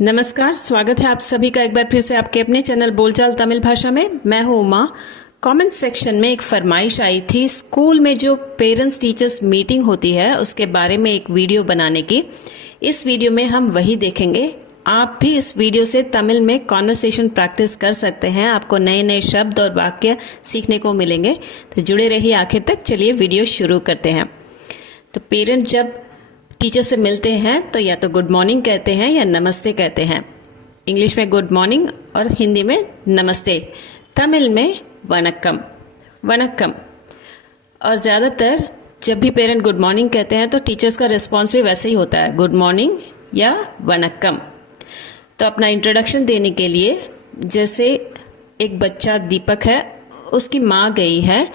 नमस्कार, स्वागत है आप सभी का एक बार फिर से आपके अपने चैनल बोलचाल तमिल भाषा में। मैं हूँ उमा। कमेंट सेक्शन में एक फरमाइश आई थी स्कूल में जो पेरेंट्स टीचर्स मीटिंग होती है उसके बारे में एक वीडियो बनाने की। इस वीडियो में हम वही देखेंगे। आप भी इस वीडियो से तमिल में कॉन्वर्सेशन प्रैक्टिस कर सकते हैं। आपको नए नए शब्द और वाक्य सीखने को मिलेंगे, तो जुड़े रहिए आखिर तक। चलिए वीडियो शुरू करते हैं। तो पेरेंट जब टीचर से मिलते हैं तो या तो गुड मॉर्निंग कहते हैं या नमस्ते कहते हैं। इंग्लिश में गुड मॉर्निंग और हिंदी में नमस्ते, तमिल में वनक्कम वनक्कम। और ज़्यादातर जब भी पेरेंट गुड मॉर्निंग कहते हैं तो टीचर्स का रिस्पॉन्स भी वैसे ही होता है, गुड मॉर्निंग या वनक्कम। तो अपना इंट्रोडक्शन देने के लिए, जैसे एक बच्चा दीपक है, उसकी माँ गई है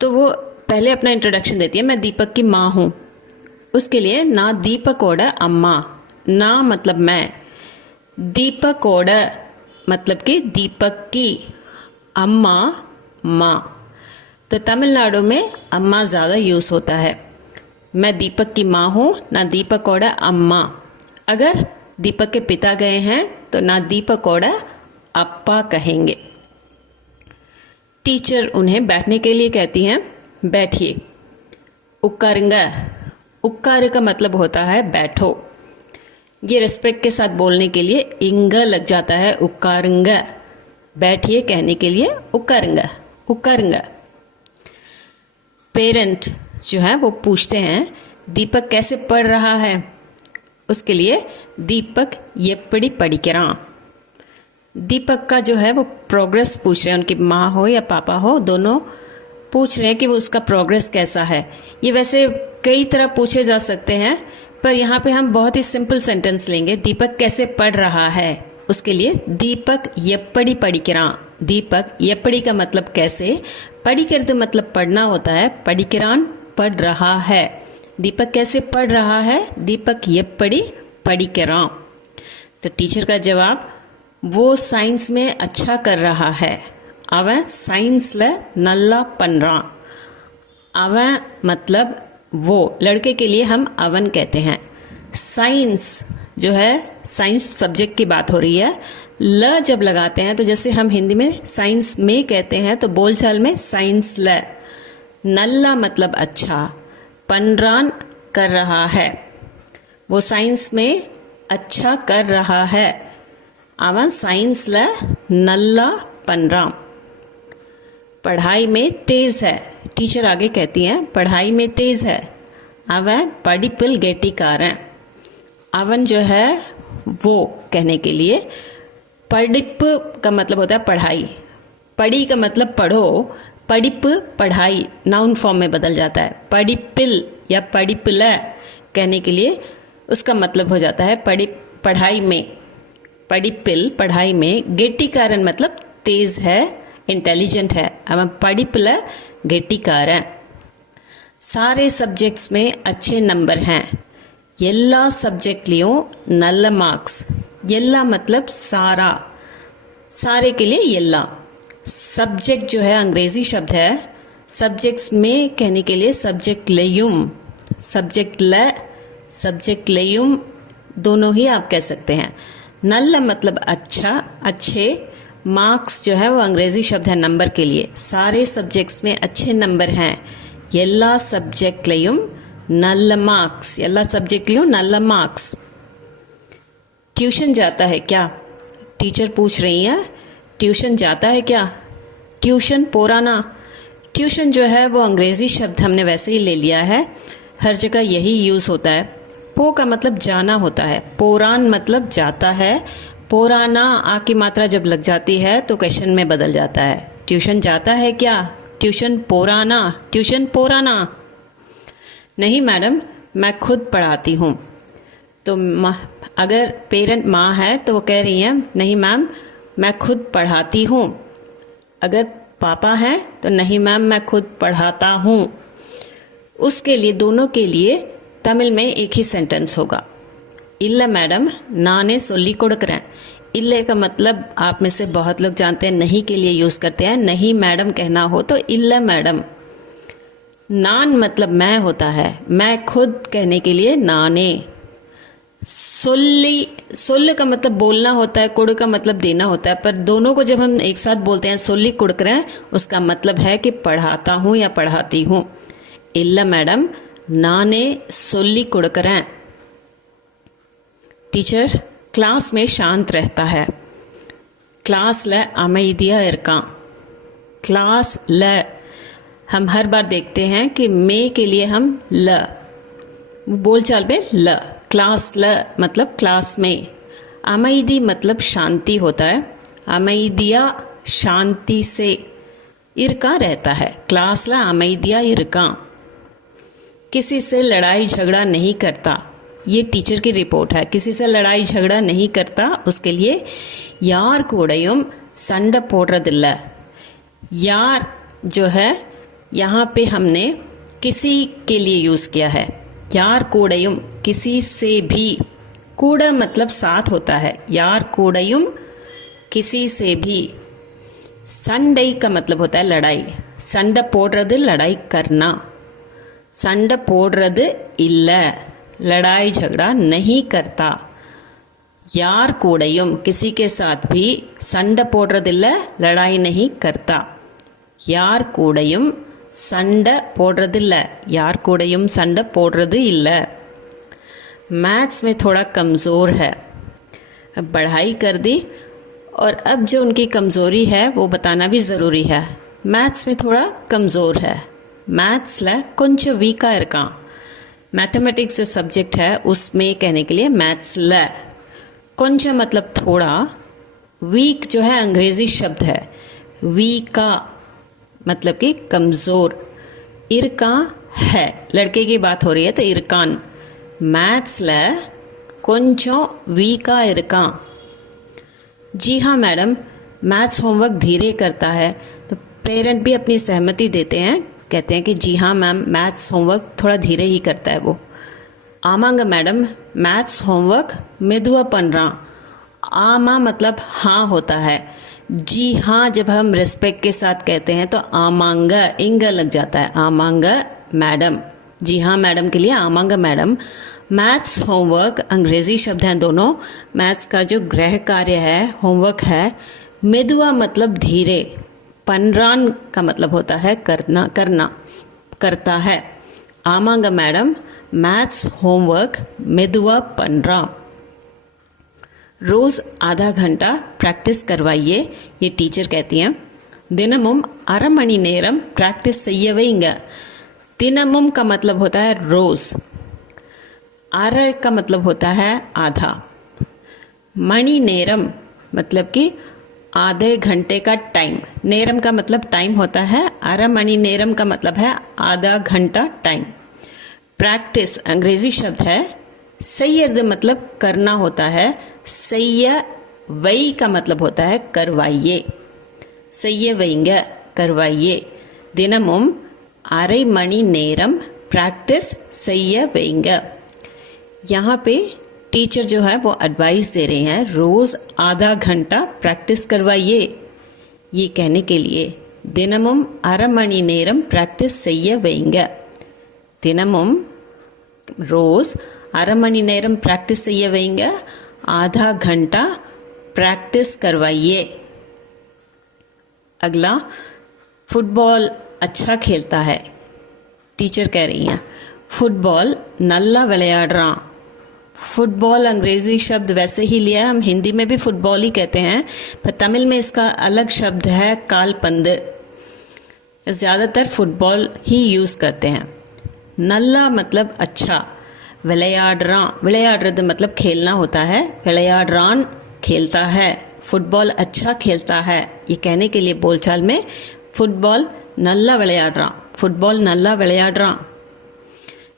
तो वो पहले अपना इंट्रोडक्शन देती है, मैं दीपक की माँ हूँ। उसके लिए ना दीपकोड़ अम्मा, ना मतलब मैं, दीपकोड़ मतलब कि दीपक की, अम्मा माँ। तो तमिलनाडु में अम्मा ज़्यादा यूज़ होता है। मैं दीपक की माँ हूँ, ना दीपकोड़ अम्मा। अगर दीपक के पिता गए हैं तो ना दीपकोड़ अप्पा कहेंगे। टीचर उन्हें बैठने के लिए कहती हैं, बैठिए। उक्कारंगा, उक्कार का मतलब होता है बैठो। ये रिस्पेक्ट के साथ बोलने के लिए इंग लग जाता है, उक्कारंगा। बैठिए कहने के लिए उक्कारंगा उक्कारंगा। पेरेंट जो है वो पूछते हैं दीपक कैसे पढ़ रहा है। उसके लिए दीपक एप्पड़ी पढ़िक्किरान। दीपक का जो है वो प्रोग्रेस पूछ रहे हैं। उनकी माँ हो या पापा हो, दोनों पूछ रहे हैं कि वो उसका प्रोग्रेस कैसा है। ये वैसे कई तरह पूछे जा सकते हैं, पर यहाँ पे हम बहुत ही सिंपल सेंटेंस लेंगे। दीपक कैसे पढ़ रहा है, उसके लिए दीपक एप्पड़ी पढ़िक्किरान। दीपक एप्पड़ी का मतलब कैसे, पढ़िक्किरान मतलब पढ़ना होता है, पढ़िक्किरान पढ़ रहा है। दीपक कैसे पढ़ रहा है, दीपक एप्पड़ी पढ़िक्किरान। तो टीचर का जवाब, वो साइंस में अच्छा कर रहा है। अवन साइंसला नल्ला पन्रान। अवन मतलब वो, लड़के के लिए हम अवन कहते हैं। साइंस जो है, साइंस सब्जेक्ट की बात हो रही है। ल जब लगाते हैं तो जैसे हम हिंदी में साइंस में कहते हैं, तो बोलचाल में साइंस ल। नल्ला मतलब अच्छा, पनरान कर रहा है, वो साइंस में अच्छा कर रहा है। अवन साइंस ल नल्ला पनरान। पढ़ाई में तेज़ है। टीचर आगे कहती हैं पढ़ाई में तेज़ है। अवन पढ़िप्पिल गेट्टिकारन। अवन जो है वो कहने के लिए, पढ़िप का मतलब होता है पढ़ाई, पढ़ी का मतलब पढ़ो, पढ़िप पढ़ाई नाउन फॉर्म में बदल जाता है। पढ़िप्पिल या पढ़िप्पिल कहने के लिए उसका मतलब हो जाता है पढ़ाई में, पढ़िप्पिल पढ़ाई में। गेट्टिकारन मतलब तेज़ है, इंटेलिजेंट है। अब पढ़िप्पिल गेट्टिकारन। सारे सब्जेक्ट्स में अच्छे नंबर हैं। एल्ला सब्जेक्टलियों नल्ला मार्क्स। एल्ला मतलब सारा, सारे के लिए एल्ला। सब्जेक्ट जो है अंग्रेज़ी शब्द है। सब्जेक्ट्स में कहने के लिए सब्जेक्ट लेयुम, सब्जेक्ट ल, सब्जेक्ट लेयुम दोनों ही आप कह सकते हैं। नल्ला मतलब अच्छा, अच्छे। मार्क्स जो है वो अंग्रेज़ी शब्द है नंबर के लिए। सारे सब्जेक्ट्स में अच्छे नंबर हैं। एल्ला सब्जेक्टलियुम नल्ला मार्क्स। एल्ला सब्जेक्टलियुम नल्ला मार्क्स। ट्यूशन जाता है क्या, टीचर पूछ रही हैं, ट्यूशन जाता है क्या। ट्यूशन पोराना। ट्यूशन जो है वो अंग्रेज़ी शब्द हमने वैसे ही ले लिया है, हर जगह यही यूज़ होता है। पो का मतलब जाना होता है, पोरान मतलब जाता है। पोराना आ की मात्रा जब लग जाती है तो क्वेश्चन में बदल जाता है। ट्यूशन जाता है क्या, ट्यूशन पोराना, ट्यूशन पोराना। नहीं मैडम, मैं खुद पढ़ाती हूँ। तो अगर पेरेंट माँ है तो वो कह रही हैं नहीं मैम मैं खुद पढ़ाती हूँ। अगर पापा हैं तो नहीं मैम मैं खुद पढ़ाता हूँ। उसके लिए, दोनों के लिए तमिल में एक ही सेंटेंस होगा। इल्ला मैडम नाने सोल्ली कोडुक्करेन। इल्ले का मतलब आप में से बहुत लोग जानते हैं, नहीं के लिए यूज़ करते हैं। नहीं मैडम कहना हो तो इल्ला मैडम। नान मतलब मैं होता है, मैं खुद कहने के लिए नाने। सोल्ली का मतलब बोलना होता है, कुड़ का मतलब देना होता है, पर दोनों को जब हम एक साथ बोलते हैं सोल्ली कुड़करें, उसका मतलब है कि पढ़ाता हूँ या पढ़ाती हूँ। इल्ला मैडम नाने सोल्ली कुड़करें। टीचर क्लास में शांत रहता है। क्लास ल अमैदिया इरका। क्लास ल हम हर बार देखते हैं कि मे के लिए हम ल बोलचाल में ल, क्लास ल मतलब क्लास में। अमैदी मतलब शांति होता है। अमैदिया शांति से, इरका रहता है। क्लास ला अमैदिया इरका। किसी से लड़ाई झगड़ा नहीं करता। ये टीचर की रिपोर्ट है। किसी से लड़ाई झगड़ा नहीं करता, उसके लिए यार कोड़युम संड पोड्रदिल्ल। यार जो है यहाँ पे हमने किसी के लिए यूज़ किया है। यार कोड़युम किसी से भी, कूड़ा मतलब साथ होता है। यार कोड़युम किसी से भी। संडई का मतलब होता है लड़ाई। संड पोड्रद लड़ाई करना। संड पोड्रद इल्ल लड़ाई झगड़ा नहीं करता। यार कोड़युम किसी के साथ भी संड पोड्रद इल्ल लड़ाई नहीं करता। यार कोड़युम संड पोड्रदिल्ल, यार कोड़युम संड पोड्रद इल्ल। मैथ्स में थोड़ा कमज़ोर है। अब पढ़ाई कर दी और अब जो उनकी कमज़ोरी है वो बताना भी ज़रूरी है। मैथ्स में थोड़ा कमज़ोर है। मैथ्स ल कुछ वीका इरका। मैथमेटिक्स जो सब्जेक्ट है उसमें कहने के लिए मैथ्स ल। कुछ मतलब थोड़ा, वीक जो है अंग्रेज़ी शब्द है। वीका मतलब कि कमज़ोर। इरका है, लड़के की बात हो रही है तो इरकान। मैथ्स ल कुंचो वीका इरका। जी हाँ मैडम, मैथ्स होमवर्क धीरे करता है। तो पेरेंट भी अपनी सहमति देते हैं, कहते हैं कि जी हाँ मैम, मैथ्स होमवर्क थोड़ा धीरे ही करता है वो। आमांग मैडम मैथ्स होमवर्क मेदुआ पन्ना। आमा मतलब हाँ होता है। जी हाँ जब हम रिस्पेक्ट के साथ कहते हैं तो आमांग इंग लग जाता है। आमांग मैडम, जी हाँ मैडम के लिए आमांग मैडम। मैथ्स होमवर्क अंग्रेज़ी शब्द हैं दोनों। मैथ्स का जो गृह कार्य है, होमवर्क है, मेदुआ मतलब धीरे, पनरान का मतलब होता है करना, करना, करता है। आमांग मैडम मैथ्स होमवर्क मेदुआ पनरा। रोज़ आधा घंटा प्रैक्टिस करवाइए, ये टीचर कहती हैं। दिनमुम अரை மணி நேரம் प्रैक्टिस செய்ய வைங்க। दिनमुम का मतलब होता है रोज़। अरे का मतलब होता है आधा। मणि नेरम मतलब कि आधे घंटे का टाइम। नेरम का मतलब टाइम होता है। अरे मणि नेरम का मतलब है आधा घंटा टाइम। प्रैक्टिस अंग्रेज़ी शब्द है। सैयद मतलब करना होता है। सैय वई का मतलब होता है करवाइए। सैय वईंग करवाइए। दिनमुम अரை மணி நேரம் प्रैक्टिस सैय वईंग। यहाँ पे टीचर जो है वो एडवाइस दे रहे हैं, रोज़ आधा घंटा प्रैक्टिस करवाइए। ये कहने के लिए दिनमुम अரை மணி நேரம் प्रैक्टिस செய்ய வைங்க। दिनमुम रोज़ अரை மணி நேரம் प्रैक्टिस செய்ய வைங்க, आधा घंटा प्रैक्टिस करवाइए। अगला, फुटबॉल अच्छा खेलता है। टीचर कह रही हैं फुटबॉल नल्ला विளையாடுறான்। फुटबॉल अंग्रेज़ी शब्द वैसे ही लिया है, हम हिंदी में भी फुटबॉल ही कहते हैं, पर तमिल में इसका अलग शब्द है कालपंद। ज़्यादातर फुटबॉल ही यूज़ करते हैं। नल्ला मतलब अच्छा, विளையாடுறான், विளையாடுறது मतलब खेलना होता है। विளையாடுறான் खेलता है, फुटबॉल अच्छा खेलता है। ये कहने के लिए बोलचाल में फुटबॉल नल्ला विளையாடுறான், फुटबॉल नल्ला विளையாடுறான்।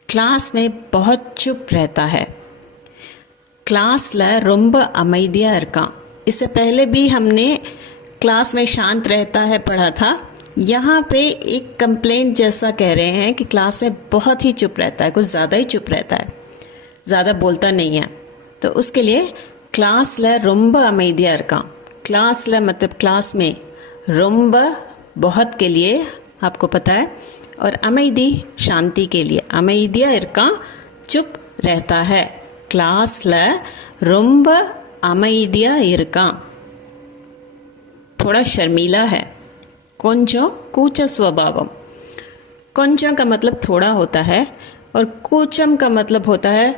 क्लास में बहुत चुप रहता है। क्लासला ரொம்ப அமைதியா இருக்கான்। इससे पहले भी हमने क्लास में शांत रहता है पढ़ा था। यहाँ पे एक कंप्लेंट जैसा कह रहे हैं कि क्लास में बहुत ही चुप रहता है, कुछ ज़्यादा ही चुप रहता है, ज़्यादा बोलता नहीं है। तो उसके लिए क्लासला ரொம்ப அமைதியா இருக்கான்। क्लासला मतलब क्लास में, ரொம்ப बहुत के लिए आपको पता है, और அமைதி शांति के लिए। அமைதியா இருக்கான் चुप रहता है। கிளாஸ்ல ரொம்ப அமைதியா இருக்கான். थोड़ा शर्मीला है. கொஞ்சம் கூச்ச स्वभावम. கொஞ்சம் का मतलब थोड़ा होता है और कूचम का मतलब होता है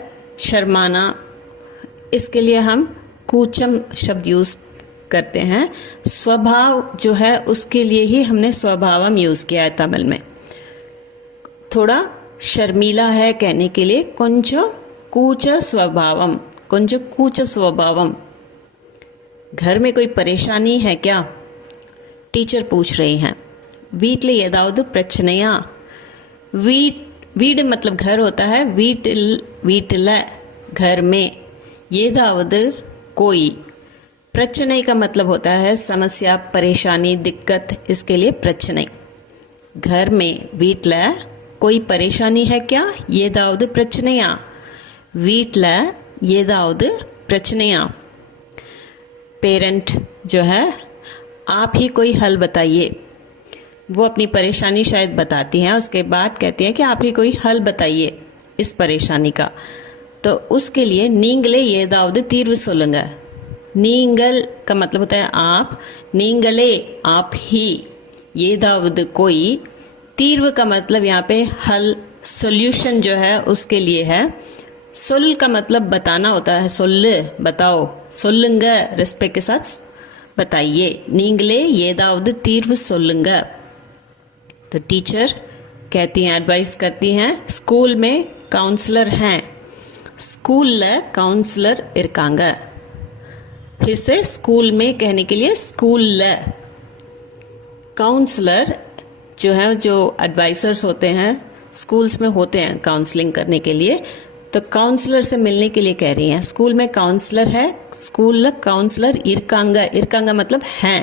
शर्माना. इसके लिए हम कूचम शब्द यूज़ करते हैं. स्वभाव जो है उसके लिए ही हमने स्वभावम यूज़ किया है तमिल में. थोड़ा शर्मीला है कहने के लिए కొంచెం కూచ स्वभावम. కొంచెం కూచ स्वभावम. घर में कोई परेशानी है क्या? टीचर पूछ रही हैं. வீட்டில் ஏதாவது பிரச்சனையா? வீடு मतलब घर होता है. வீட்டில் घर में. ஏதாவது कोई. प्रचने का मतलब होता है समस्या, परेशानी, दिक्कत. इसके लिए प्रचने. घर में வீட்டில் कोई परेशानी है क्या? ஏதாவது பிரச்சனையா? வீட்டில் ஏதாவது பிரச்சனையா? पेरेंट जो है आप ही कोई हल बताइए. वो अपनी परेशानी शायद बताती हैं, उसके बाद कहती हैं कि आप ही कोई हल बताइए इस परेशानी का. तो उसके लिए நீங்களே ஏதாவது தீர்வு சொல்லுங்க. நீங்கள் का मतलब होता है आप. நீங்களே आप ही. ஏதாவது कोई. तीर्व का मतलब यहाँ पे हल, सॉल्यूशन जो है उसके लिए है. सोल का मतलब बताना होता है. सोल बताओ. सोल्लुंग रिस्पेक्ट के साथ बताइए. நீங்களே ஏதாவது தீர்வு சொல்லுங்க. तो टीचर कहती हैं, एडवाइस करती हैं, स्कूल में काउंसलर हैं. स्कूल काउंसलर இருக்காங்க. फिर से स्कूल में कहने के लिए स्कूल. काउंसलर जो है, जो एडवाइजर्स होते हैं स्कूल्स में होते हैं काउंसलिंग करने के लिए. तो काउंसलर से मिलने के लिए कह रही हैं. स्कूल में काउंसलर है. स्कूल काउंसलर இருக்காங்க. இருக்காங்க मतलब हैं.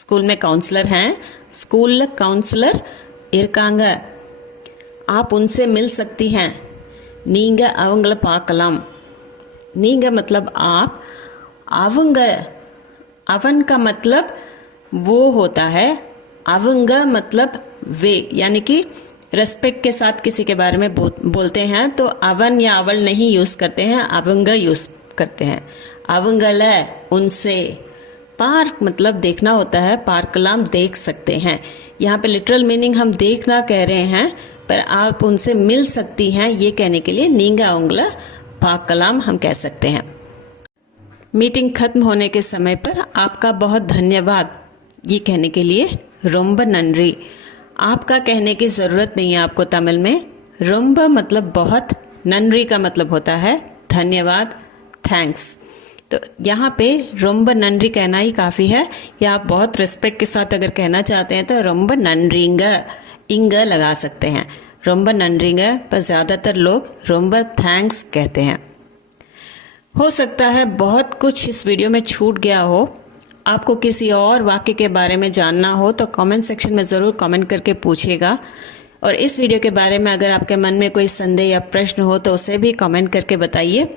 स्कूल में काउंसलर हैं. स्कूल काउंसलर இருக்காங்க. आप उनसे मिल सकती हैं. நீங்க அவங்கள பார்க்கலாம். நீங்க मतलब आप. அவங்க, அவन का मतलब वो होता है. அவங்க मतलब वे, यानी कि रेस्पेक्ट के साथ किसी के बारे में बोलते हैं तो अवन या अवल नहीं यूज़ करते हैं, अवंग यूज़ करते हैं. अवंगल उनसे. पार्क मतलब देखना होता है. पार्कलाम देख सकते हैं. यहाँ पे लिटरल मीनिंग हम देखना कह रहे हैं, पर आप उनसे मिल सकती हैं ये कहने के लिए नींगा उंगला पार्कलाम हम कह सकते हैं. मीटिंग खत्म होने के समय पर आपका बहुत धन्यवाद ये कहने के लिए रोम्ब नंरी. आपका कहने की ज़रूरत नहीं है आपको तमिल में. रोम्ब मतलब बहुत. नंरी का मतलब होता है धन्यवाद, थैंक्स. तो यहाँ पे रोम्ब नंरी कहना ही काफ़ी है. या आप बहुत रिस्पेक्ट के साथ अगर कहना चाहते हैं तो रोम्ब नंरींग इंग लगा सकते हैं. रोम्ब नंरींग. पर ज़्यादातर लोग रोम्ब थैंक्स कहते हैं. हो सकता है बहुत कुछ इस वीडियो में छूट गया हो. आपको किसी और वाक्य के बारे में जानना हो तो कमेंट सेक्शन में ज़रूर कमेंट करके पूछिएगा. और इस वीडियो के बारे में अगर आपके मन में कोई संदेह या प्रश्न हो तो उसे भी कमेंट करके बताइए.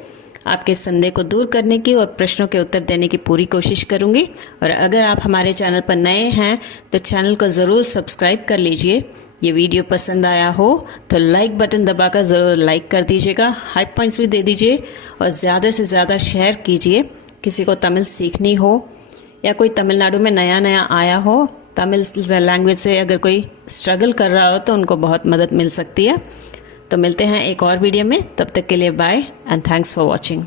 आपके संदेह को दूर करने की और प्रश्नों के उत्तर देने की पूरी कोशिश करूँगी. और अगर आप हमारे चैनल पर नए हैं तो चैनल को ज़रूर सब्सक्राइब कर लीजिए. ये वीडियो पसंद आया हो तो लाइक बटन दबाकर ज़रूर लाइक कर दीजिएगा. हाई पॉइंट्स भी दे दीजिए और ज़्यादा से ज़्यादा शेयर कीजिए. किसी को तमिल सीखनी हो या कोई तमिलनाडु में नया आया हो, तमिल लैंग्वेज से अगर कोई स्ट्रगल कर रहा हो तो उनको बहुत मदद मिल सकती है. तो मिलते हैं एक और वीडियो में. तब तक के लिए bye and thanks for watching.